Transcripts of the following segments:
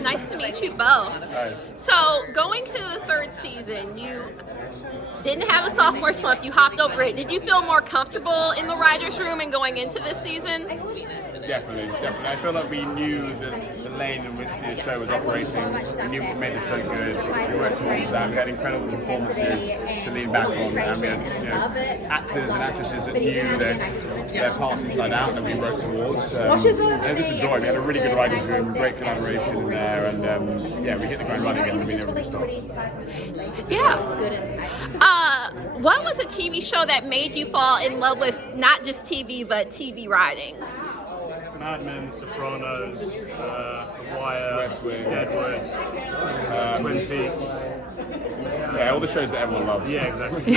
Ariana, nice to meet you both. Hi. So, going to the third season, you didn't have a sophomore slump, you hopped over it. Did you feel more comfortable in the writer's room and going into this season? Definitely. I feel like we knew the lane in which the show was operating. We knew what made the show good. We worked towards that. We had incredible performances to lean back on, and we had actors and actresses that knew their parts inside out that we worked towards. And just a joy. We had a really good writers' room, great collaboration in there, and we hit the ground running and we never stopped. Yeah. What was a TV show that made you fall in love with not just TV but TV writing? Mad Men, Sopranos, The Wire, West Wing, Deadwood, Twin Peaks. Yeah, all the shows that everyone loves. Yeah, exactly.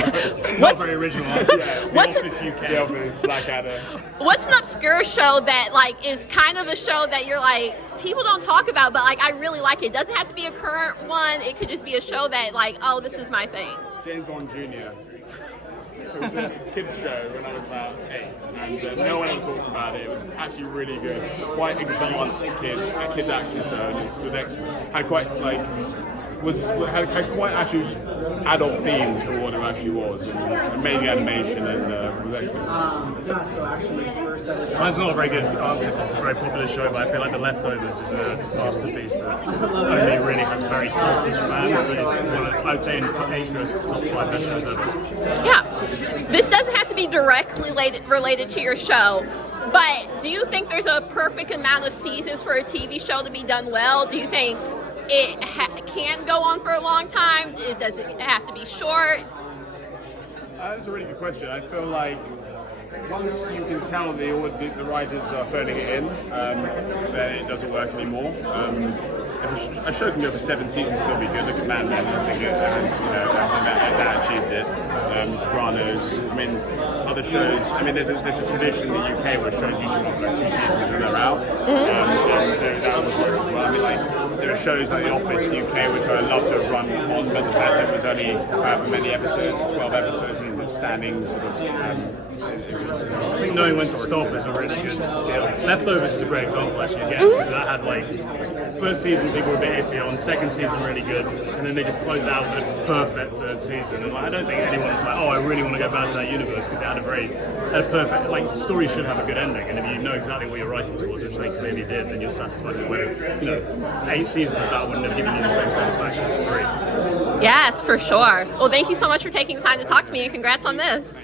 Not very original. The Office UK. The Office, Blackadder. What's an obscure show that is kind of a show that you're like, people don't talk about, but I really like it? It doesn't have to be a current one. It could just be a show that oh, this is my thing. James Bond Jr. It was a kids show when I was about 8, and no one ever talked about it. It was actually really good, quite advanced kids action show, and it was excellent. Had quite had quite actually adult themes for what it actually was. And it was amazing animation, and it was excellent. Mine's not a very good answer because it's a very popular show, but I feel like The Leftovers is a masterpiece that only really has very cultish fans, but it's one of, I would say in HBO's top 5 best shows ever. Yeah. This doesn't have to be directly related to your show, but do you think there's a perfect amount of seasons for a TV show to be done well? Do you think it can go on for a long time? Does it have to be short? That's a really good question. I feel like once you can tell the writers are phoning it in, then it doesn't work anymore. If a show can go for 7 seasons, still be good. Look at Mad Men. I think that achieved it. Sopranos. I mean, other shows. I mean, there's a tradition in the UK where shows usually go for 2 seasons and they're out. And that always works as well. I mean, there are shows like The Office UK, which I love to have run on, but the fact that it was only many episodes, 12 episodes, means it's standing sort of. I think knowing when to stop is a really good skill. Leftovers is a great example actually again, because that had first season people were a bit iffy on, second season really good, and then they just closed out with a perfect third season. And I don't think anyone's like, oh, I really want to go back to that universe, because it had a perfect, story should have a good ending, and if you know exactly what you're writing towards, which they clearly did, then you're satisfied with whether, 8 seasons of that wouldn't have given you the same satisfaction as 3. Yes, for sure. Well, thank you so much for taking the time to talk to me, and congrats on this.